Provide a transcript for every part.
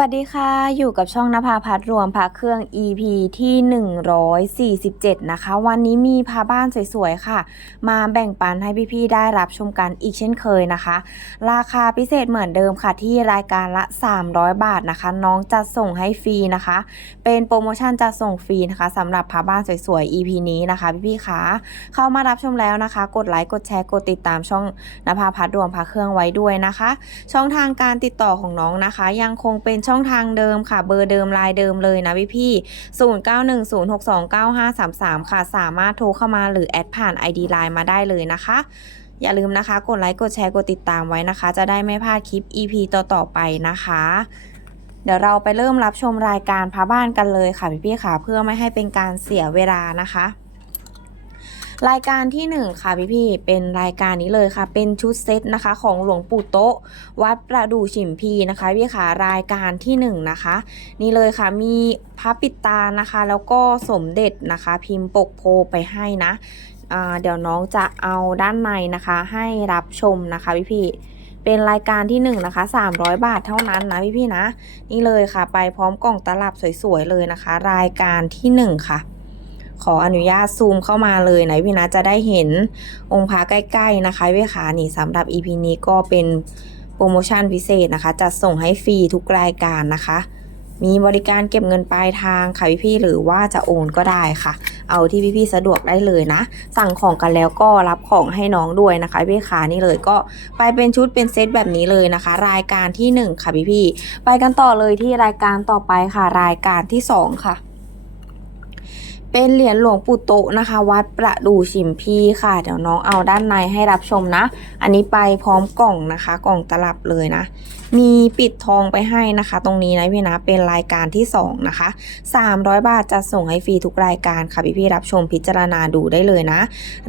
วัสดีค่ะ อยู่กับช่องนภาพัฒน์รวมพระเครื่อง EP ที่ 147 นะคะ วันนี้มีพาบ้านสวยๆ ค่ะ มาแบ่งปันให้พี่ๆ ได้รับชมกันอีกเช่นเคยนะคะ ราคาพิเศษเหมือนเดิมค่ะ ที่รายการละ 300 บาทนะคะ น้องจะส่งให้ฟรีนะคะ เป็นโปรโมชั่นจะส่งฟรีนะคะสำหรับพาบ้านสวยๆ EP นี้นะคะพี่ๆคะเข้ามารับชมแล้วนะคะ กดไลค์กดแชร์กดติดตามช่องนภาพัฒน์รวมพระเครื่องไว้ด้วยนะคะ ช่องทางการติดต่อของน้องนะคะ ยังคงเป็นช่องทางเดิมค่ะ เบอร์เดิมลายเดิมเลยนะพี่พี่0910629533 ค่ะ สามารถโทรเข้ามาหรือแอดผ่าน ID ไลน์มาได้เลยนะคะ อย่าลืมนะคะ กดไลค์ กดแชร์ กดติดตามไว้นะคะ จะได้ไม่พลาดคลิป EP ต่อๆไปนะคะเดี๋ยวเราไปเริ่มรับชมรายการพาบ้านกันเลยค่ะพี่พี่ๆค่ะ เพื่อไม่ให้เป็นการเสียเวลานะคะ รายการที่หนึ่งค่ะพี่พี่เป็นรายการนี้เลยค่ะ เป็นชุดเซตนะคะ ของหลวงปู่โต๊ะวัดประดู่ฉิมพีนะคะพี่ค่ะรายการที่หนึ่งนะคะ นี่เลยค่ะมีพระปิดตานะคะ แล้วก็สมเด็จนะคะ พิมพ์ปกโพไปให้นะเดี๋ยวน้องจะเอาด้านในนะคะให้รับชมนะคะพี่พี่เป็นรายการที่หนึ่งนะคะ 300 บาทเท่านั้นนะพี่พี่นะ นี่เลยค่ะ ไปพร้อมกล่องตลับสวยๆเลยนะคะ รายการที่หนึ่งค่ะ ขออนุญาตซูมเข้ามาเลยนะพี่นะจะได้เห็นองค์พระใกล้ๆนะคะพี่ขานี่สำหรับ EP นี้ก็เป็นโปรโมชั่นพิเศษนะคะจะส่งให้ฟรีทุกรายการนะคะ มีบริการเก็บเงินปลายทางค่ะพี่ๆหรือว่าจะโอนก็ได้ค่ะ เอาที่พี่ๆสะดวกได้เลยนะ สั่งของกันแล้วก็รับของให้น้องด้วยนะคะพี่ขานี่เลยก็ไปเป็นชุดเป็นเซตแบบนี้เลยนะคะ รายการที่หนึ่งค่ะพี่ๆไปกันต่อเลยที่รายการต่อไปค่ะรายการที่สองค่ะ เป็นเหรียญหลวงปู่โตนะคะ วัดประดู่ชิมพีค่ะ เดี๋ยวน้องเอาด้านในให้รับชมนะ อันนี้ไปพร้อมกล่องนะคะ กล่องตลับเลยนะ มีปิดทองไปให้นะคะ ตรงนี้นะพี่นะเป็นรายการที่สองนะคะ 300 บาทจะส่งให้ฟรีทุกรายการค่ะพี่ๆรับชมพิจารณาดูได้เลยนะ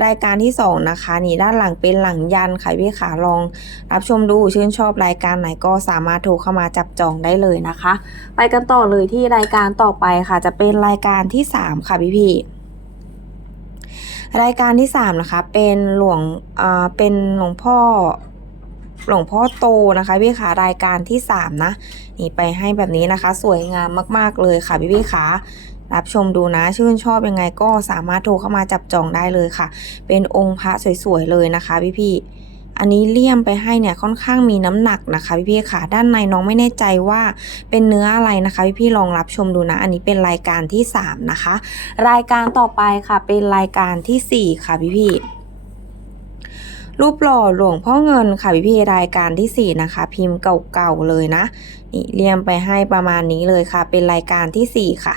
รายการที่สองนะคะ นี่ด้านหลังเป็นหลังยันค่ะพี่ขาลอง รับชมดูชื่นชอบรายการไหนก็สามารถโทรเข้ามาจับจองได้เลยนะคะ ไปกันต่อเลยที่รายการต่อไปค่ะ จะเป็นรายการที่ 3 ค่ะพี่พี่ๆรายการที่ 3 นะคะ เป็นหลวงอ่าเป็นหลวงพ่อ หลวงพ่อโตนะคะพี่ขารายการที่ 3 นะ นี่ไปให้แบบนี้นะคะ สวยงามมากๆเลยค่ะพี่พี่ขารับชมดูนะ ชื่นชอบยังไงก็สามารถโทรเข้ามาจับจองได้เลยค่ะ เป็นองค์พระสวยๆเลยนะคะ พี่พี่อันนี้เลี่ยมไปให้เนี่ยค่อนข้างมีน้ำหนักนะคะพี่พี่ๆค่ะ ด้านในน้องไม่แน่ใจว่าเป็นเนื้ออะไรนะคะ พี่พี่ลองรับชมดูนะ อันนี้เป็นรายการที่ 3 นะคะ รายการต่อไปค่ะเป็นรายการทีสี่4 ค่ะพี่พี่ รูปหล่อหลวงพ่อเงินค่ะพี่พี่รายการที่ 4 นะคะ พิมพ์เก่าๆเลยนะนี่เลี่ยมไปให้ประมาณนี้เลยค่ะ เป็นรายการทีสี่ 4 ค่ะ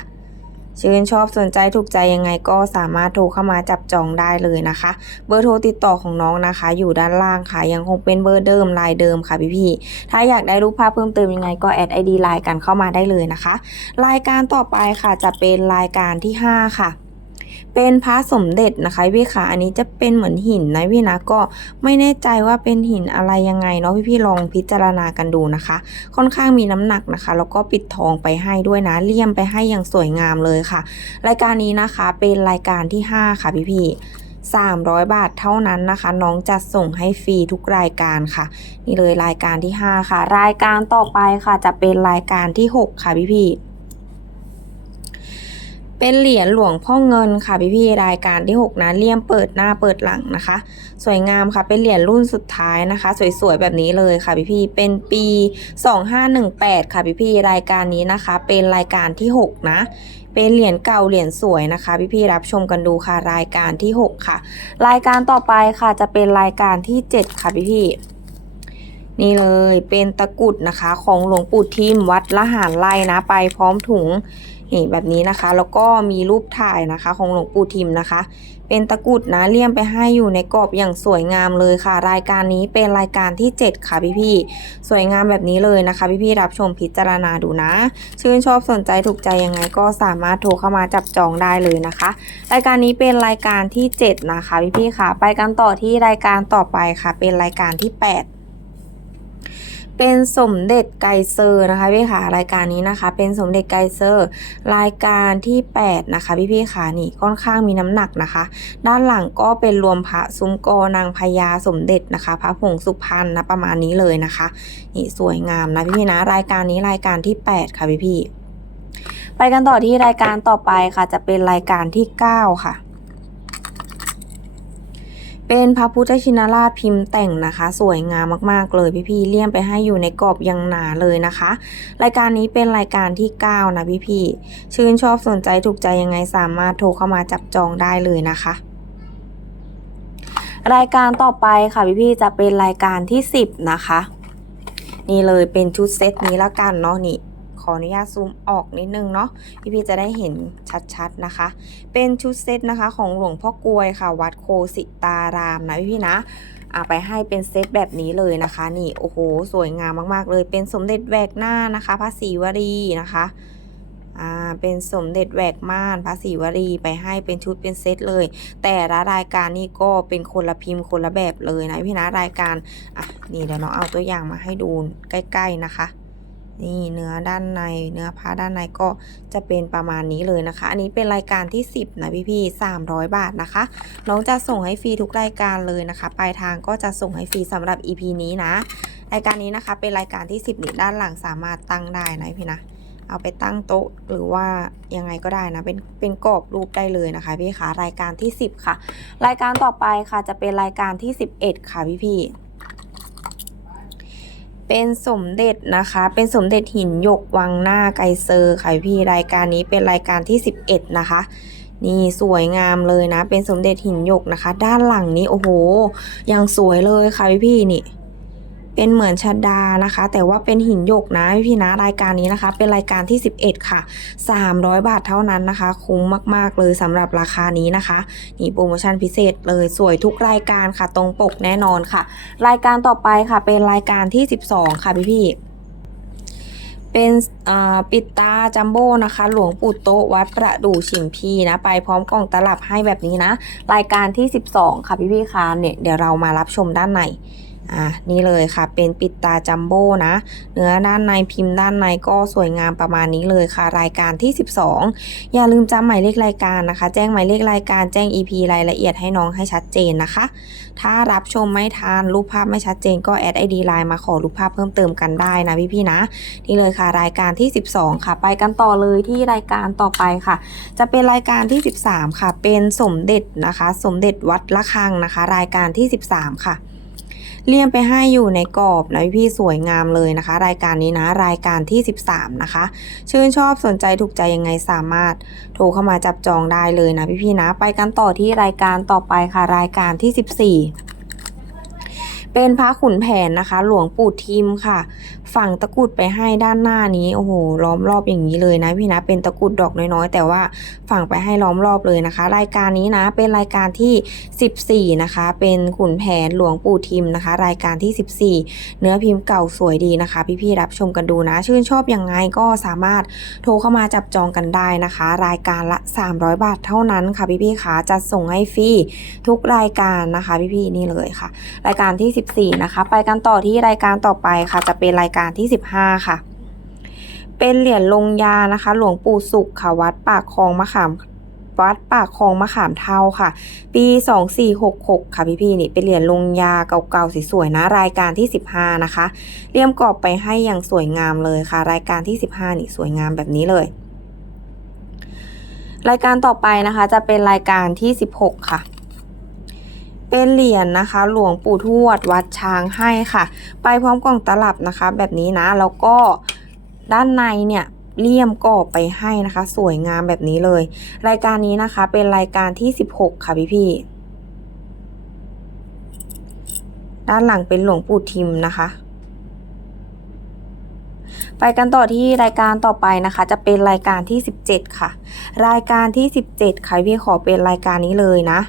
ชื่นชอบสนใจถูกใจยังไงก็สามารถโทรเข้ามาจับจองได้เลยนะคะ เบอร์โทรติดต่อของน้องนะคะ อยู่ด้านล่างค่ะ ยังคงเป็นเบอร์เดิมลายเดิมค่ะพี่พี่ถ้าอยากได้รูปภาพเพิ่มเติมยังไงก็แอดไอดีไลน์กันเข้ามาได้เลยนะคะ รายการต่อไปค่ะจะเป็นรายการที่ 5 ค่ะ เป็นพระสมเด็จนะคะพี่ค่ะอันนี้จะเป็นเหมือนหินนะพี่นะก็ไม่แน่ใจว่าเป็นหินอะไรยังไงเนาะพี่ๆลองพิจารณากันดูนะคะ ค่อนข้างมีน้ำหนักนะคะ แล้วก็ปิดทองไปให้ด้วยนะเลี่ยมไปให้อย่างสวยงามเลยค่ะ รายการนี้นะคะเป็นรายการที่ 5 ค่ะพี่ๆ300 บาทเท่านั้นนะคะ น้องจะส่งให้ฟรีทุกรายการค่ะ นี่เลยรายการที่ 5 ค่ะ รายการต่อไปค่ะจะเป็นรายการที่ 6 ค่ะพี่ๆ เป็นเหรียญหลวงพ่อเงินค่ะพี่พี่รายการที่ 6นะเลี่ยมเปิดหน้าเปิดหลังนะคะ สวยงามค่ะเป็นเหรียญรุ่นสุดท้ายนะคะ สวยๆแบบนี้เลยค่ะพี่พี่เป็นปี 2518 ค่ะพี่พี่รายการนี้นะคะ เป็นรายการที่ 6 นะเป็นเหรียญเก่าเหรียญสวยนะคะ พี่พี่ๆรับชมกันดูค่ะรายการที่ 6 ค่ะ รายการต่อไปค่ะจะเป็นรายการที่ 7 ค่ะพี่พี่ๆนี่เลยเป็นตะกุดนะคะ ของหลวงปู่ทิมวัดละหารไร่นะไปพร้อมถุง นี่แบบนี้นะคะ แล้วก็มีรูปถ่ายนะคะ ของหลวงปู่ทิมนะคะ เป็นตะกุดนะเลี่ยมไปให้อยู่ในกรอบอย่างสวยงามเลยค่ะ รายการนี้เป็นรายการที่ 7 ค่ะพี่ๆสวยงามแบบนี้เลยนะคะ พี่ๆรับชมพิจารณาดูนะ ชื่นชอบสนใจถูกใจยังไงก็สามารถโทรเข้ามาจับจองได้เลยนะคะ รายการนี้เป็นรายการที่ 7 นะคะพี่ๆค่ะ ไปกันต่อที่รายการต่อไปค่ะ เป็นรายการที่ 8 เป็นสมเด็จไกเซอร์นะคะพี่ขารายการนี้นะคะ เป็นสมเด็จไกเซอร์ รายการที่ 8 นะคะ พี่พี่ขานี่ค่อนข้างมีน้ำหนักนะคะ ด้านหลังก็เป็นรวมพระซุ้มกอนางพญาสมเด็จนะคะ พระผงสุพรรณนะประมาณนี้เลยนะคะนี่สวยงามนะพี่พี่นะรายการนี้รายการที่ 8 ค่ะพี่พี่ไปกันต่อที่รายการต่อไปค่ะจะเป็นรายการที่ 9 ค่ะ เป็นพระพุทธชินราชพิมพ์แต่งนะคะ สวยงามมากๆเลยพี่ๆเลี่ยมไปให้อยู่ในกรอบยังหนาเลยนะคะ รายการนี้เป็นรายการที่ 9 นะพี่ๆชื่นชอบสนใจถูกใจยังไงสามารถโทรเข้ามาจับจองได้เลยนะคะรายการต่อไปค่ะพี่ๆจะเป็นรายการที่ 10 นะคะ นี่เลยเป็นชุดเซตนี้ละกันเนาะนี่ ออนุญาตซูมออกนิดนึงเนาะพี่ๆจะได้เห็นชัดๆนะคะ เป็นชุดเซตนะคะของหลวงพ่อกลวยค่ะ วัดโคสิตารามนะพี่ๆนะอาไปให้เป็นเซตแบบนี้เลยนะคะ นี่โอ้โหสวยงามมากๆ เลย เป็นสมเด็จแหวกหน้านะคะพระศรีวรีนะคะอ่าเป็นสมเด็จแหวกม่านพระศรีวรีไปให้เป็นชุดเป็นเซตเลย แต่ละรายการนี่ก็เป็นคนละพิมพ์คนละแบบเลยนะพี่นะรายการอะนี่เดี๋ยวน้องเอาตัวอย่างมาให้ดูใกล้ ๆนะคะ นี่เนื้อด้านในเนื้อผ้าด้านในก็จะเป็นประมาณนี้เลยนะคะ อันนี้เป็นรายการที่ 10 นะพี่ๆ300บาทนะคะ น้องจะส่งให้ฟรีทุกรายการเลยนะคะ ปลายทางก็จะส่งให้ฟรีสำหรับ EP นี้นะ รายการนี้นะคะเป็นรายการที่ 10นี่ด้านหลังสามารถตั้งได้นะพี่นะเอาไปตั้งโต๊ะหรือว่ายังไงก็ได้นะ เป็นเป็นกรอบรูปได้เลยนะคะพี่คะรายการที่ 10 ค่ะ รายการต่อไปค่ะจะเป็นรายการที่ 11 ค่ะพี่ๆ เป็นสมเด็จนะคะ เป็นสมเด็จหินหยกวังหน้าไกเซอร์ค่ะพี่รายการนี้เป็นรายการที่ 11 นะคะ นี่สวยงามเลยนะ เป็นสมเด็จหินหยกนะคะ ด้านหลังนี้โอ้โหยังสวยเลยค่ะพี่พี่นี่ เป็นเหมือนชดานะคะ แต่ว่าเป็นหินหยกนะพี่นะรายการนี้นะคะ เป็นรายการที่ 11 ค่ะ 300 บาทเท่านั้นนะคะ คุ้มมาก ๆ เลยสำหรับราคานี้นะคะนี่โปรโมชั่นพิเศษเลยสวยทุกรายการค่ะ ตรงปกแน่นอนค่ะ รายการต่อไปค่ะ เป็นรายการที่ 12 ค่ะพี่พี่เป็นปิดตาจัมโบ้นะคะ หลวงปู่โตวัดประดู่ฉิมพีนะ ไปพร้อมกล่องตลับให้แบบนี้นะ รายการที่ 12 ค่ะพี่พี่คะเนี่ยเดี๋ยวเรามารับชมด้านใน อ่านี่เลยค่ะ เป็นปิดตาจัมโบ้นะ เนื้อด้านในพิมพ์ด้านในก็สวยงามประมาณนี้เลยค่ะ รายการที่ 12 อย่าลืมจำหมายเลขรายการนะคะ แจ้งหมายเลขรายการแจ้ง EP รายละเอียดให้น้องให้ชัดเจนนะคะ ถ้ารับชมไม่ทันรูปภาพไม่ชัดเจนก็แอดไอดีไลน์มาขอรูปภาพเพิ่มเติมกันได้นะพี่ๆนะ นี่เลยค่ะ รายการที่ 12 ค่ะ ไปกันต่อเลยที่รายการต่อไปค่ะ จะเป็นรายการที่ 13 ค่ะ เป็นสมเด็จนะคะ สมเด็จวัดละคังนะคะ รายการที่ 13 ค่ะ เลี่ยมไปให้อยู่ในกรอบนะพี่สวยงามเลยนะคะ รายการนี้นะรายการที่ 13 นะคะ ชื่นชอบสนใจถูกใจยังไงสามารถโทรเข้ามาจับจองได้เลยนะพี่ๆนะ ไปกันต่อที่รายการต่อไปค่ะรายการที่ 14 เป็นพระขุนแผนนะคะ หลวงปู่ทิมค่ะ ฝั่งตะกุดไปให้ด้านหน้านี้ โอ้โห ล้อมรอบอย่างนี้เลยนะพี่นะ เป็นตะกุดดอกน้อยๆ แต่ว่าฝั่งไปให้ล้อมรอบเลยนะคะ รายการนี้นะ เป็นรายการที่ 14 นะคะ เป็นขุนแผนหลวงปู่ทิมนะคะ รายการที่ 14 เนื้อพิมพ์เก่าสวยดีนะคะ พี่ๆ รับชมกันดูนะ ชื่นชอบยังไงก็สามารถโทรเข้ามาจับจองกันได้นะคะ รายการละ 300 บาทเท่านั้นค่ะพี่ๆคะจะส่งให้ฟรีทุกรายการนะคะ พี่ๆ นี่เลยค่ะ รายการที่14 นะคะ ไปกันต่อที่รายการต่อไปค่ะ จะเป็นรายการที่ 15 ค่ะ เป็นเหรียญลงยานะคะ หลวงปู่สุขค่ะวัดปากคลองมะขามวัดปากคลองมะขามเท่าค่ะ ปี 2466 ค่ะพี่ๆนี่เป็นเหรียญลงยาเก่าๆสวยๆนะรายการที่ 15 นะคะเลี่ยมกรอบไปให้อย่างสวยงามเลยค่ะ รายการที่ 15 นี่สวยงามแบบนี้เลย รายการต่อไปนะคะ จะเป็นรายการที่ 16 ค่ะ เป็นเหรียญนะคะ หลวงปู่ทวดวัดช้างให้ค่ะ ไปพร้อมกล่องตลับนะคะ แบบนี้นะ แล้วก็ด้านในเนี่ยเลี่ยมกรอบไปให้นะคะ สวยงามแบบนี้เลย รายการนี้นะคะเป็นรายการที่ 16 ค่ะพี่พี่ด้านหลังเป็นหลวงปู่ทิมนะคะ ไปกันต่อที่รายการต่อไปนะคะ จะเป็นรายการที่ 17 ค่ะ รายการที่ 17 ค่ะพี่ขอเป็นรายการนี้เลยนะ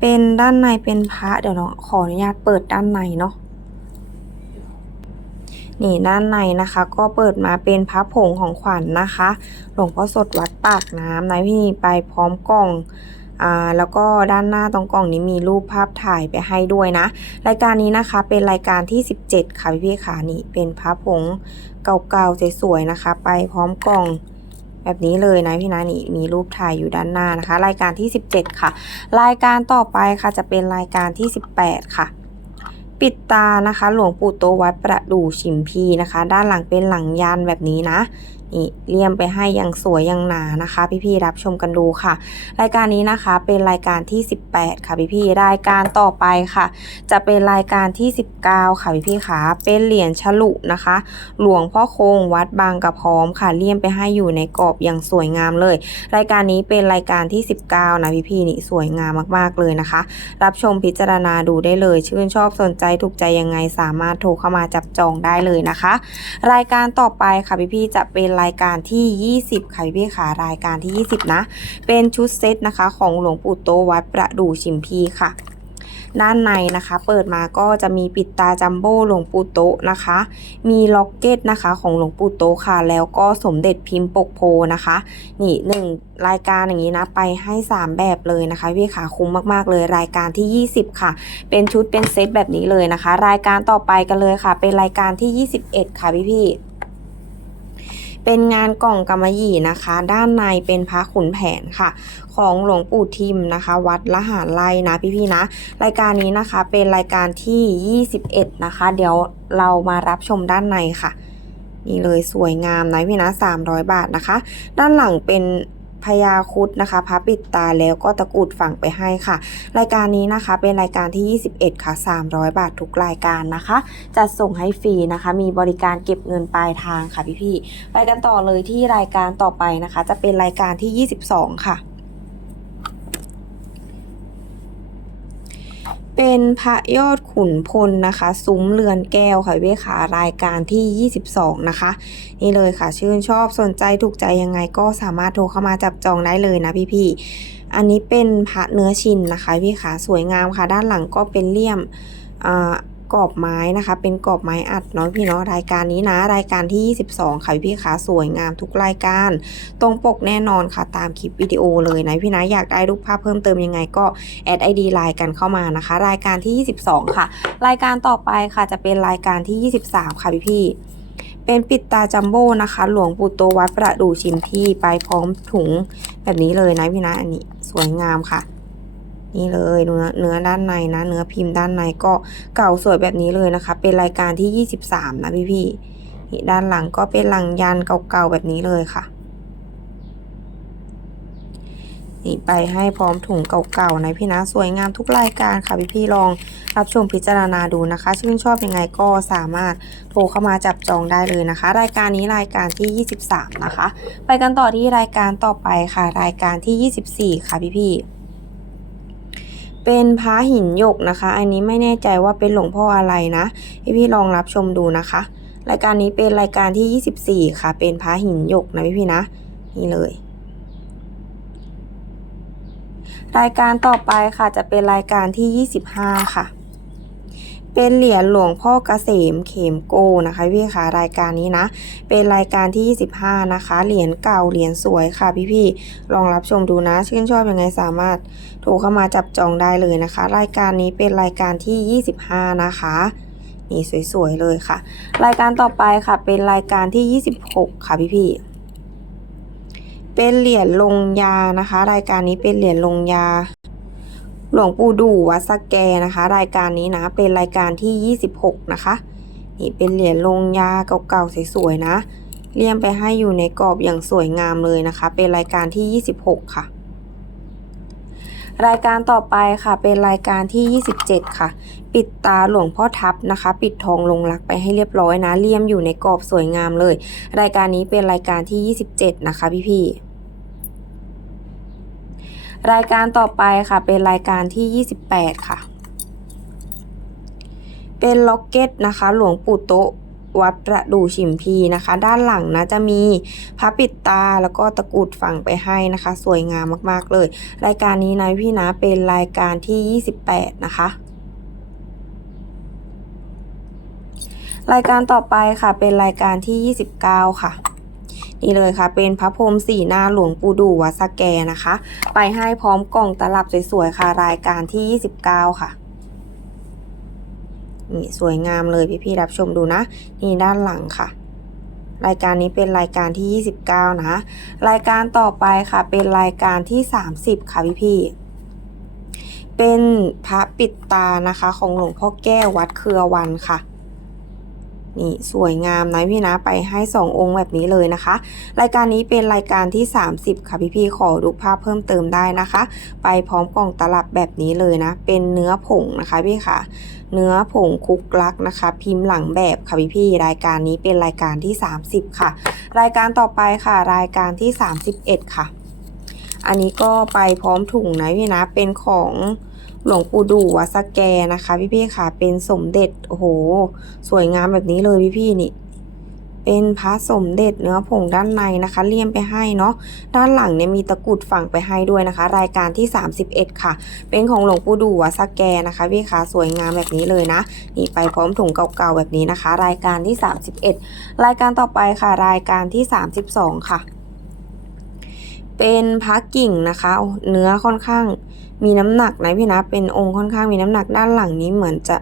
เป็นด้านในเป็นพระเดี๋ยวน้องขออนุญาตเปิดด้านในเนาะนี่ด้านในนะคะ ก็เปิดมาเป็นพระผงของขวัญนนะคะ หลวงพ่อสดวัดปากน้ำนะพี่ไปพร้อมกล่องอ่าแล้วก็ด้านหน้าตรงกล่องนี้มีรูปภาพถ่ายไปให้ด้วยนะ รายการนี้นะคะเป็นรายการที่ 17 ค่ะพี่พี่ๆค่ะนี่เป็นพระผงเก่าๆสวยๆนะคะ ไปพร้อมกล่อง แบบนี้เลยนะพี่นะนี่มีรูปถ่ายอยู่ด้านหน้านะคะ รายการที่ 17 ค่ะ รายการต่อไปค่ะจะเป็นรายการที่ 18 ค่ะปิดตานะคะ หลวงปู่โตวัดประดู่ชิมพีนะคะ ด้านหลังเป็นหลังยันแบบนี้นะ นี่เลี่ยมไปให้อยังสวยอยังหนานะคะ พี่ๆรับชมกันดูค่ะ รายการนี้นะคะเป็นรายการที่ 18 ค่ะพี่ๆรายการต่อไปค่ะ จะเป็นรายการที่ 19 ค่ะพี่ๆค่ะเป็นเหรียญฉลุนะคะ หลวงพ่อคงวัดบางกระพร้อมค่ะเลี่ยมไปให้อยู่ในกรอบอย่างสวยงามเลย รายการนี้เป็นรายการที่ 19 นะพี่ๆนี่สวยงามมากๆเลยนะคะ รับชมพิจารณาดูได้เลย ชื่นชอบสนใจถูกใจยังไงสามารถโทรเข้ามาจับจองได้เลยนะคะ รายการต่อไปค่ะพี่ๆจะเป็นรายการที่ 20ค่ะพี่ๆค่ะรายการที่ 20 นะ เป็นชุดเซตนะคะของหลวงปู่โตวัดประดู่ชิมพีค่ะ ด้านในนะคะ เปิดมาก็จะมีปิดตาจัมโบ้หลวงปู่โตนะคะ มีล็อกเก็ตนะคะของหลวงปู่โตค่ะ แล้วก็สมเด็จพิมพ์ปกโพนะคะ นี่หนึ่งรายการอย่างนี้นะไปให้ 3 แบบเลยนะคะพี่ขาคุ้มมากๆเลยรายการที่ 20 ค่ะ เป็นชุดเป็นเซตแบบนี้เลยนะคะ รายการต่อไปกันเลยค่ะ เป็นรายการที่ 21 ค่ะพี่ๆ เป็นงานกล่องกำมะหยี่นะคะ ด้านในเป็นพระขุนแผนค่ะ ของหลวงปู่ทิมนะคะ วัดละหารไล่นะพี่ๆนะ รายการนี้นะคะเป็นรายการที่ 21 นะคะ เดี๋ยวเรามารับชมด้านในค่ะ นี่เลยสวยงามนะพี่นะ300 บาทนะคะ ด้านหลังเป็น พญาคุดนะคะพระปิดตาแล้วก็ตะกุดฝังไปให้ค่ะ รายการนี้นะคะ เป็นรายการที่ 21 ค่ะ 300 บาททุกรายการนะคะ จัดส่งให้ฟรีนะคะ มีบริการเก็บเงินปลายทางค่ะพี่ๆไปกันต่อเลยที่รายการต่อไปนะคะ จะเป็นรายการที่ 22 ค่ะ เป็นพระยอดขุนพลนะคะ ซุ้มเรือนแก้วค่ะพี่ขารายการที่ 22 นะคะ นี่เลยค่ะ ชื่นชอบสนใจถูกใจยังไงก็สามารถโทรเข้ามาจับจองได้เลยนะพี่ๆอันนี้เป็นพระเนื้อชินนะคะพี่ขาสวยงามค่ะ ด้านหลังก็เป็นเลี่ยมอ่า กรอบไม้นะคะ เป็นกรอบไม้อัดเนาะพี่เนาะรายการนี้นะ รายการที่ 22 ค่ะพี่ขาสวยงามทุกรายการ ตรงปกแน่นอนค่ะตามคลิปวิดีโอเลยนะพี่นะอยากได้รูปภาพเพิ่มเติมยังไงก็แอดไอดีไลน์กันเข้ามานะคะ รายการที่ 22 ค่ะ รายการต่อไปค่ะจะเป็นรายการที่ 23 ค่ะพี่พี่เป็นปิดตาจัมโบ้นะคะ หลวงปู่โตวัดประดู่ชิมพี่ไปพร้อมถุงแบบนี้เลยนะพี่นะอันนี้สวยงามค่ะ นี่เลยเนื้อเนื้อด้านในนะ เนื้อพิมพ์ด้านในก็เก่าสวยแบบนี้เลยนะคะ เป็นรายการที่ 23 นะพี่พี่นี่ด้านหลังก็เป็นหลังยันเก่าๆแบบนี้เลยค่ะ นี่ไปให้พร้อมถุงเก่าๆนะพี่นะสวยงามทุกรายการค่ะพี่ๆลองรับชมพิจารณาดูนะคะชื่นชอบยังไงก็สามารถโทรเข้ามาจับจองได้เลยนะคะ รายการนี้รายการที่ 23 นะคะ ไปกันต่อที่รายการต่อไปค่ะ รายการที่ 24 ค่ะพี่ๆ เป็นพระหินหยกนะคะ อันนี้ไม่แน่ใจว่าเป็นหลวงพ่ออะไรนะพี่พี่ลองรับชมดูนะคะ รายการนี้เป็นรายการที่ 24 ค่ะ เป็นพระหินหยกนะพี่พี่นะ นี่เลย รายการต่อไปค่ะจะเป็นรายการที่ 25 ค่ะ เป็นเหรียญหลวงพ่อเกษมเขมโกนะคะพี่ค่ะรายการนี้นะ เป็นรายการที่ 25 นะคะ เหรียญเก่าเหรียญสวยค่ะพี่ๆลองรับชมดูนะ ชื่นชอบยังไงสามารถ รเข้ามาจับจองได้เลยนะคะ รายการนี้เป็นรายการที่ 25 นะคะนี่สวยๆเลยค่ะ รายการต่อไปค่ะ เป็นรายการที่ 26 ค่ะพี่ๆเป็นเหรียญลงยานะคะ รายการนี้เป็นเหรียญลงยา หลวงปู่ดู่วัดสแกนะคะ รายการนี้นะเป็นรายการที่ 26 นะคะนี่เป็นเหรียญลงยาเก่าๆสวยๆนะเลี่ยมไปให้อยู่ในกรอบอย่างสวยงามเลยนะคะ เป็นรายการที่ 26 ค่ะ รายการต่อไปค่ะ เป็นรายการที่ 27 ค่ะ ปิดตาหลวงพ่อทับนะคะ ปิดทองลงรักไปให้เรียบร้อยนะเลี่ยมอยู่ในกรอบสวยงามเลย รายการนี้เป็นรายการที่ 27 นะคะพี่ๆรายการต่อไปค่ะเป็นรายการที่ 28 ค่ะ เป็นล็อกเก็ตนะคะ หลวงปู่โตะ วัดประดู่ชิมพีนะคะ ด้านหลังนะจะมีพระปิดตาแล้วก็ตะกรุดฝังไปให้นะคะ สวยงามมากๆเลย รายการนี้นะพี่นะเป็นรายการที่ 28 นะคะรายการต่อไปค่ะเป็นรายการที่ 29 ค่ะ นี่เลยค่ะ เป็นพระพรหมสีหน้าหลวงปู่ดูวัดสแกนะคะ ไปให้พร้อมกล่องตลับสวยๆค่ะ รายการที่ 29 ค่ะ นี่สวยงามเลยพี่ๆรับชมดูนะ นี่ด้านหลังค่ะ รายการนี้เป็นรายการที่ 29 นะ รายการต่อไปค่ะ เป็นรายการที่ 30 ค่ะพี่ๆเป็นพระปิดตานะคะของหลวงพ่อแก้ววัดเครือวันค่ะ นี่สวยงามนะพี่นะไปให้สององค์แบบนี้เลยนะคะ รายการนี้เป็นรายการที่ 30 ค่ะพี่ๆขอดูภาพเพิ่มเติมได้นะคะ ไปพร้อมกล่องตลับแบบนี้เลยนะ เป็นเนื้อผงนะคะพี่ค่ะเนื้อผงคุกลักนะคะ พิมพ์หลังแบบค่ะพี่พี่ๆรายการนี้เป็นรายการที่ 30 ค่ะ รายการต่อไปค่ะ รายการที่ 31 ค่ะ อันนี้ก็ไปพร้อมถุงนะพี่นะเป็นของ หลวงปู่ดูวัดสแกนะคะพี่พี่ๆค่ะเป็นสมเด็จโอ้โห สวยงามแบบนี้เลยพี่พี่ๆนี่ เป็นพระสมเด็จเนื้อผงด้านในนะคะเลี่ยมไปให้เนาะด้านหลังเนี่ยมีตะกุดฝังไปให้ด้วยนะคะ รายการที่ 31 ค่ะ เป็นของหลวงปู่ดูวัดสแกนะคะ พี่คะสวยงามแบบนี้เลยนะนี่ไปพร้อมถุงเก่าๆแบบนี้นะคะ รายการที่ 31 รายการต่อไปค่ะ รายการที่ 32 ค่ะ เป็นพระกิ่งนะคะ เนื้อค่อนข้าง มีน้ำหนักนะพี่นะเป็นองค์ค่อนข้างมีน้ำหนักด้านหลังนี้เหมือนจะ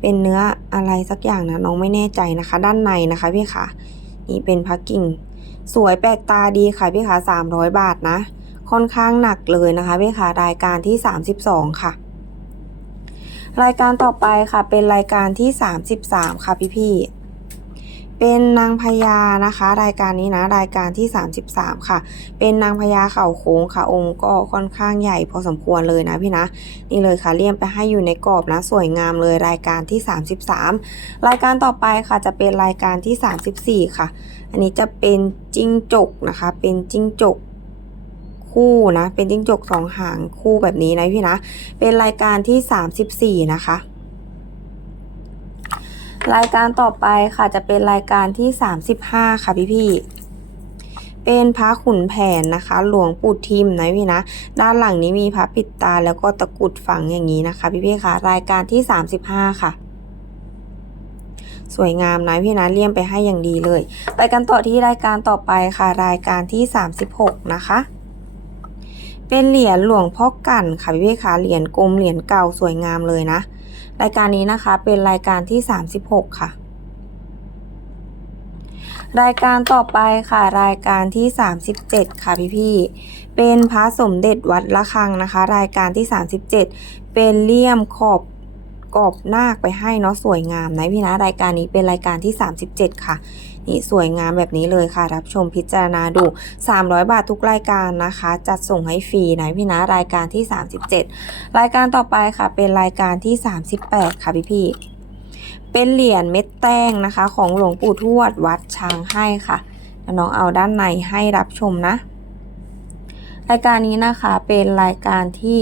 เป็นเนื้ออะไรสักอย่างนะน้องไม่แน่ใจนะคะ ด้านในนะคะพี่คะนี่เป็นพระกิ่ง สวยแปลกตาดีค่ะพี่คะ300 บาทนะ ค่อนข้างหนักเลยนะคะพี่คะรายการที่ 32 ค่ะ รายการต่อไปค่ะเป็นรายการที่ 33 ค่ะพี่พี่ เป็นนางพญานะคะ รายการนี้นะรายการที่ 33 ค่ะ เป็นนางพญาเข่าโค้งค่ะ องค์ก็ค่อนข้างใหญ่พอสมควรเลยนะพี่นะนี่เลยค่ะเลี่ยมไปให้อยู่ในกรอบนะ สวยงามเลยรายการที่ 33 รายการต่อไปค่ะจะเป็นรายการที่ 34 ค่ะ อันนี้จะเป็นจิ้งจกนะคะ เป็นจิ้งจกคู่นะ เป็นจิ้งจกสองหางคู่แบบนี้นะพี่นะ เป็นรายการที่ 34 นะคะ รายการต่อไปค่ะจะเป็นรายการที่ 35 ค่ะพี่พี่เป็นพระขุนแผนนะคะ หลวงปู่ทิมนะพี่นะ ด้านหลังนี้มีพระปิดตาแล้วก็ตะกุดฝังอย่างนี้นะคะ พี่พี่ค่ะ รายการที่ 35 ค่ะสวยงามนะพี่นะเลี่ยมไปให้อย่างดีเลย ไปกันต่อที่รายการต่อไปค่ะ รายการที่ 36 นะคะ เป็นเหรียญหลวงพ่อกั่นค่ะพี่พี่ค่ะเหรียญกลมเหรียญเก่าสวยงามเลยนะ รายการนี้นะคะเป็นรายการที่ 36 ค่ะ รายการต่อไปค่ะ รายการที่ 37 ค่ะพี่พี่เป็นพระสมเด็จวัดละคังนะคะ รายการที่ 37 เป็นเลี่ยมขอบกรอบนาคไปให้เนาะสวยงามนะพี่นะรายการนี้เป็นรายการที่ 37 ค่ะ นี่สวยงามแบบนี้เลยค่ะ รับชมพิจารณาดู 300 บาททุกรายการนะคะ จัดส่งให้ฟรีนะพี่นะรายการที่ 37 รายการต่อไปค่ะ เป็นรายการที่ 38 ค่ะพี่พี่เป็นเหรียญเม็ดแต้งนะคะ ของหลวงปู่ทวดวัดช้างให้ค่ะน้องเอาด้านในให้รับชมนะ รายการนี้นะคะเป็นรายการที่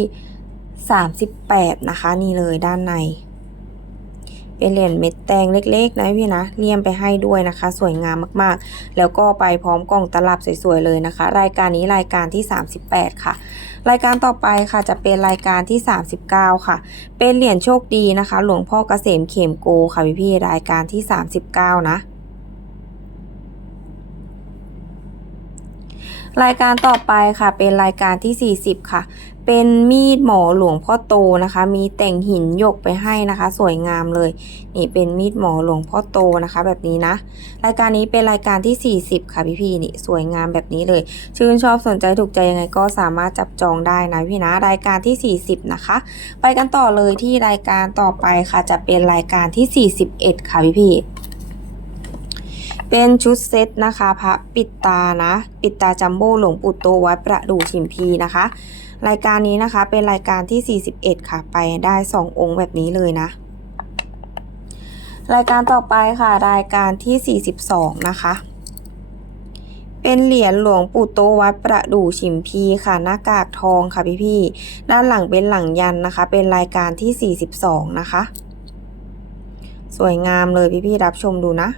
38 นะคะ นี่เลยด้านใน เป็นเหรียญเม็ดแตงเล็ก ๆ นะพี่นะเลี่ยมไปให้ด้วยนะคะ สวยงามมากๆ แล้วก็ไปพร้อมกล่องตลับสวยๆเลยนะคะ รายการนี้รายการที่ 38 ค่ะ รายการต่อไปค่ะจะเป็นรายการที่ 39 ค่ะ เป็นเหรียญโชคดีนะคะ หลวงพ่อเกษมเข็มโกค่ะพี่ๆรายการที่ 39 นะรายการต่อไปค่ะเป็นรายการที่ 40 ค่ะ เป็นมีดหมอหลวงพ่อโตนะคะ มีแต่งหินหยกไปให้นะคะ สวยงามเลย นี่เป็นมีดหมอหลวงพ่อโตนะคะ แบบนี้นะ รายการนี้เป็นรายการที่ 40 ค่ะพี่ๆนี่สวยงามแบบนี้เลย ชื่นชอบสนใจถูกใจยังไงก็สามารถจับจองได้นะพี่นะรายการที่ 40 นะคะ ไปกันต่อเลยที่รายการต่อไปค่ะจะเป็นรายการที่ 41 ค่ะพี่ๆเป็นชุดเซตนะคะพระปิดตานะ ปิดตาจัมโบ้หลวงปู่โตวัดประดู่ชิมพีนะคะ รายการนี้นะคะเป็นรายการที่ 41 ค่ะ ไปได้ 2 องค์แบบนี้เลยนะ รายการต่อไปค่ะ รายการที่ 42 นะคะ เป็นเหรียญหลวงปู่โตวัดประดู่ชิมพีค่ะ หน้ากากทองค่ะพี่ๆด้านหลังเป็นหลังยันนะคะ เป็นรายการที่ 42 นะคะ สวยงามเลยพี่ๆรับชมดูนะ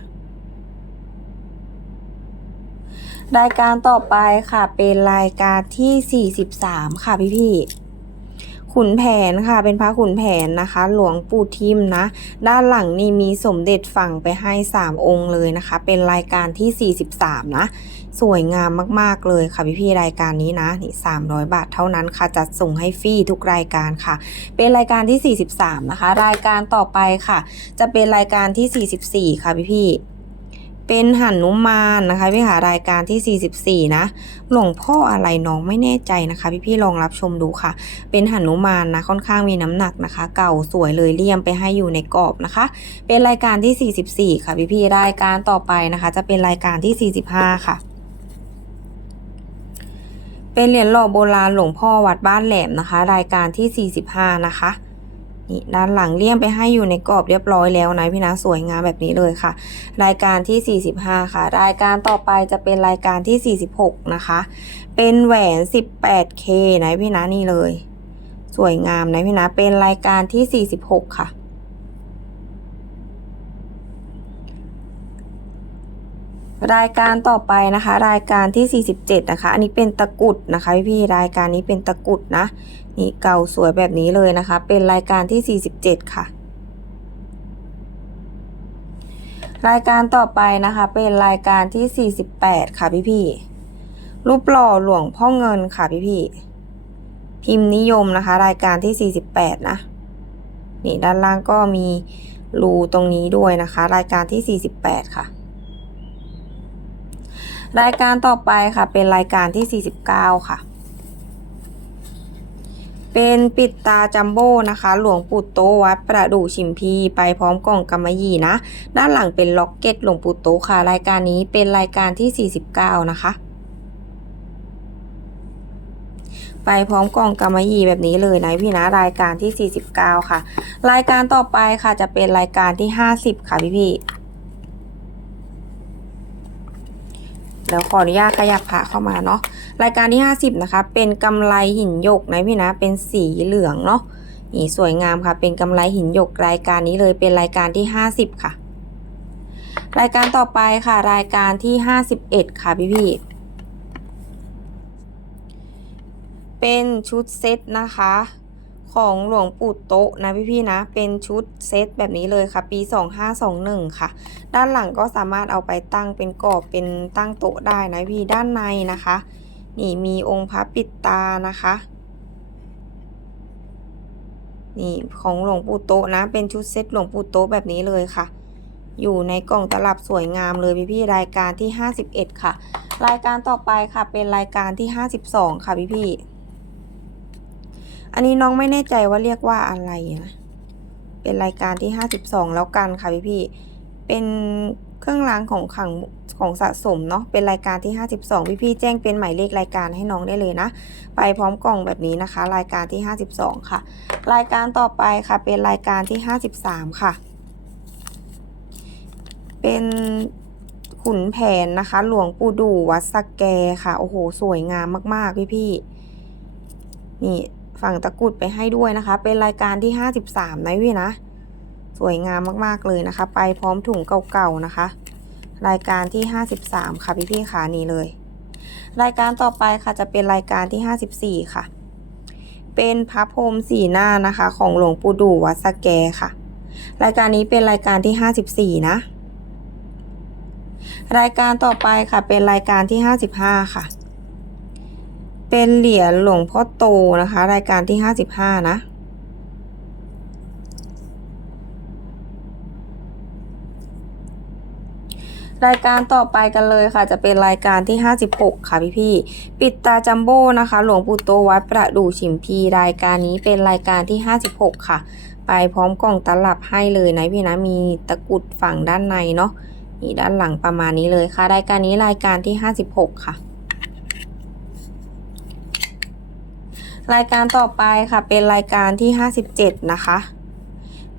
รายการต่อไปค่ะเป็นรายการที่ 43 ค่ะพี่พี่ขุนแผนค่ะเป็นพระขุนแผนนะคะ หลวงปู่ทิมนะ ด้านหลังนี่มีสมเด็จฝั่งไปให้ 3 องค์เลยนะคะ เป็นรายการที่ 43 นะ สวยงามมากๆเลยค่ะพี่ๆรายการนี้นะนี่300 บาทเท่านั้นค่ะ จัดส่งให้ฟรีทุกรายการค่ะ เป็นรายการที่ 43 นะคะ รายการต่อไปค่ะ จะเป็นรายการที่ 44 ค่ะพี่ๆ เป็นหันนุมานนะคะพี่ค่ะรายการที่ 44 นะ หลวงพ่ออะไรน้องไม่แน่ใจนะคะ พี่ๆลองรับชมดูค่ะ เป็นหันนุมานนะค่อนข้างมีน้ำหนักนะคะ เก่าสวยเลยเลี่ยมไปให้อยู่ในกรอบนะคะ เป็นรายการที่ 44 ค่ะ พี่ๆรายการต่อไปนะคะ จะเป็นรายการที่ 45 ค่ะเป็นเหรียญหล่อโบราณหลวงพ่อวัดบ้านแหลมนะคะ รายการที่ 45 นะคะ นี่ด้านหลังเลี่ยมไปให้อยู่ในกรอบเรียบร้อยแล้วนะพี่นะสวยงามแบบนี้เลยค่ะ รายการที่ 45 ค่ะ รายการต่อไปจะเป็นรายการที่ 46 นะคะ เป็นแหวน 18K นะพี่นะนี่เลย สวยงามนะพี่นะเป็นรายการที่ 46 ค่ะรายการต่อไปนะคะ รายการที่ 47 นะคะ อันนี้เป็นตะกุดนะคะพี่พี่รายการนี้เป็นตะกุดนะ นี่เก่าสวยแบบนี้เลยนะคะ เป็นรายการที่ 47 ค่ะ รายการต่อไปนะคะ เป็นรายการที่ 48 ค่ะพี่พี่รูปหล่อหลวงพ่อเงินค่ะพี่พี่พิมพ์นิยมนะคะ รายการที่ 48 นะ นี่ด้านล่างก็มีรูตรงนี้ด้วยนะคะ รายการที่ 48 ค่ะ รายการต่อไปค่ะ เป็นรายการที่ 49 ค่ะ เป็นปิดตาจัมโบ้นะคะ หลวงปู่โตวัดประดู่ชิมพีไปพร้อมกล่องกำมะหยี่นะ ด้านหลังเป็นล็อกเก็ตหลวงปู่โตค่ะ รายการนี้เป็นรายการที่ 49 นะคะ ไปพร้อมกล่องกำมะหยี่แบบนี้เลยนะพี่นะรายการที่ 49 ค่ะ รายการต่อไปค่ะจะเป็นรายการที่ 50 ค่ะพี่พี่ ๆเดี๋ยวขออนุญาตขยับพระเข้ามาเนาะรายการที่ 50 นะคะ เป็นกำไลหินหยกนะพี่นะเป็นสีเหลืองเนาะนี่สวยงามค่ะ เป็นกำไลหินหยกรายการนี้เลยเป็นรายการที่ 50 ค่ะ รายการต่อไปค่ะ รายการที่ 51 ค่ะพี่พี่เป็นชุดเซตนะคะ ของหลวงปู่โตะนะพี่พี่ๆนะ เป็นชุดเซตแบบนี้เลยค่ะ ปี 2521 ค่ะ ด้านหลังก็สามารถเอาไปตั้งเป็นกรอบเป็นตั้งโต๊ะได้นะพี่ด้านในนะคะ นี่มีองค์พระปิดตานะคะนี่ของหลวงปู่โตะนะ เป็นชุดเซตหลวงปู่โตะแบบนี้เลยค่ะ อยู่ในกล่องตลับสวยงามเลยพี่พี่รายการที่ 51 ค่ะ รายการต่อไปค่ะเป็นรายการที่ 52 ค่ะพี่พี่ อันนี้น้องไม่แน่ใจว่าเรียกว่าอะไรนะ เป็นรายการที่52แล้วกันค่ะพี่พี่เป็นเครื่องรางของขังของสะสมเนาะ เป็นรายการที่ 52 พี่พี่แจ้งเป็นหมายเลขรายการให้น้องได้เลยนะ ไปพร้อมกล่องแบบนี้นะคะ รายการที่ 52 ค่ะ รายการต่อไปค่ะ เป็นรายการที่ 53 ค่ะ เป็นขุนแผนนะคะ หลวงปู่ดู่วัดสะแกค่ะ โอ้โห สวยงามมากๆ พี่พี่นี่ ฝั่งตะกุดไปให้ด้วยนะคะ เป็นรายการที่ 53 นะพี่นะ สวยงามมากๆเลยนะคะ ไปพร้อมถุงเก่าๆนะคะ รายการที่ 53 ค่ะพี่พี่ๆขานี่เลย รายการต่อไปค่ะจะเป็นรายการที่ 54 ค่ะ เป็นพระพรมสีหน้านะคะ ของหลวงปู่ดูวัดสแกค่ะ รายการนี้เป็นรายการที่ 54 นะ รายการต่อไปค่ะเป็นรายการที่ 55 ค่ะ เป็นเหรียญหลวงพ่อโตนะคะ รายการที่ 55 นะ รายการต่อไปกันเลยค่ะ จะเป็นรายการที่ 56 ค่ะพี่พี่ปิดตาจัมโบ้นะคะ หลวงปู่โตวัดประดู่ฉิมพีรายการนี้เป็นรายการที่ 56 ค่ะ ไปพร้อมกล่องตลับให้เลยนะพี่นะมีตะกุดฝั่งด้านในเนาะนี่ด้านหลังประมาณนี้เลยค่ะ รายการนี้รายการที่ 56 ค่ะ รายการต่อไปค่ะเป็นรายการที่ 57 นะคะ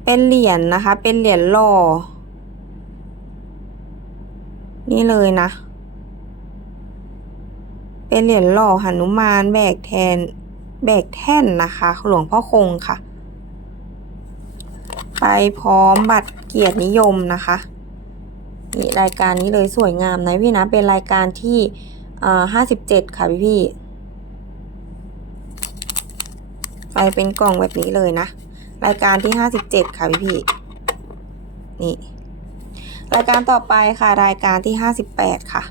เป็นเหรียญนะคะ เป็นเหรียญหล่อ นี่เลยนะ เป็นเหรียญหล่อหนุมานแบกแทน แบกแท่นนะคะ หลวงพ่อคงค่ะ ไปพร้อมบัตรเกียรตินิยมนะคะนี่รายการนี้เลยสวยงามนะพี่นะ เป็นรายการที่ห้าสิบเจ็ดค่ะพี่พี่ ไปเป็นกล่องแบบนี้เลยนะ รายการที่ห้าสิบเจ็ดค่ะพี่พี่นี่ รายการต่อไปค่ะรายการที่ห้าสิบแปดค่ะ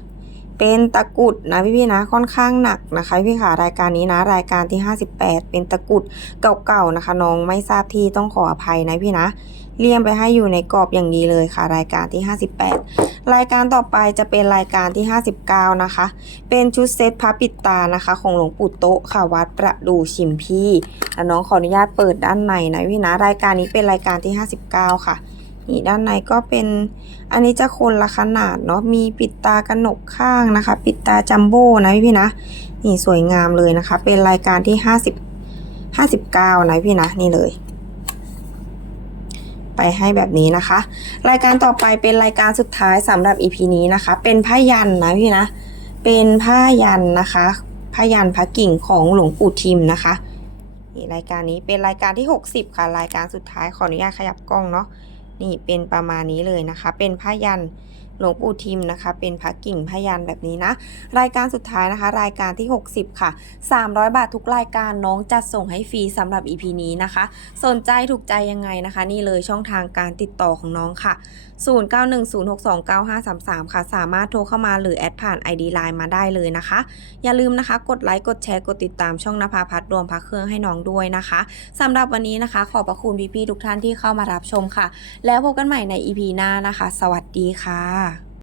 เป็นตะกุดนะพี่พี่นะค่อนข้างหนักนะคะพี่ค่ะรายการนี้นะ รายการที่58เป็นตะกุดเก่าๆนะคะ น้องไม่ทราบที่ต้องขออภัยนะพี่นะ เลี่ยมไปให้อยู่ในกรอบอย่างดีเลยค่ะ รายการที่ 58 รายการต่อไปจะเป็นรายการที่ 59 นะคะ เป็นชุดเซตพระปิดตานะคะ ของหลวงปู่โต๊ะค่ะวัดประดูชิมพี่แล้วน้องขออนุญาตเปิดด้านในนะพี่นะรายการนี้เป็นรายการที่ 59 ค่ะนี่ด้านในก็เป็นอันนี้จะคนละขนาดเนาะมีปิดตากระหนกข้างนะคะ ปิดตาจัมโบ้นะพี่พี่นะนี่สวยงามเลยนะคะ เป็นรายการที่ห้าสิบห้าสิบเก้านะพี่นะนี่เลย ไปให้แบบนี้นะคะ รายการต่อไปเป็นรายการสุดท้ายสำหรับ EP นี้นะคะ เป็นผ้ายันนะพี่นะ เป็นผ้ายันนะคะผ้ายันพระกิ่งของหลวงปู่ทิมนะคะนี่รายการนี้เป็นรายการที่ 60 ค่ะ รายการสุดท้ายขออนุญาตขยับกล้องเนาะนี่เป็นประมาณนี้เลยนะคะ เป็นผ้ายัน หลวงปู่ทิมนะคะ เป็นพระกิ่งพยายันแบบนี้นะ รายการสุดท้ายนะคะ รายการที่ 60 ค่ะ 300 บาททุกรายการน้องจัดส่งให้ฟรีสำหรับ EP นี้นะคะ สนใจถูกใจยังไงนะคะ นี่เลยช่องทางการติดต่อของน้องค่ะ 0910629533 ค่ะ สามารถโทรเข้ามาหรือแอดผ่าน ID Line มาได้เลยนะคะ อย่าลืมนะคะ กดไลค์กดแชร์กดติดตามช่องนภาพัฒน์รวมพักเครื่องให้น้องด้วยนะคะสำหรับวันนี้นะคะ ขอบพระคุณพี่ๆทุกท่านที่เข้ามารับชมค่ะ แล้วพบกันใหม่ใน EP หน้านะคะ สวัสดีค่ะ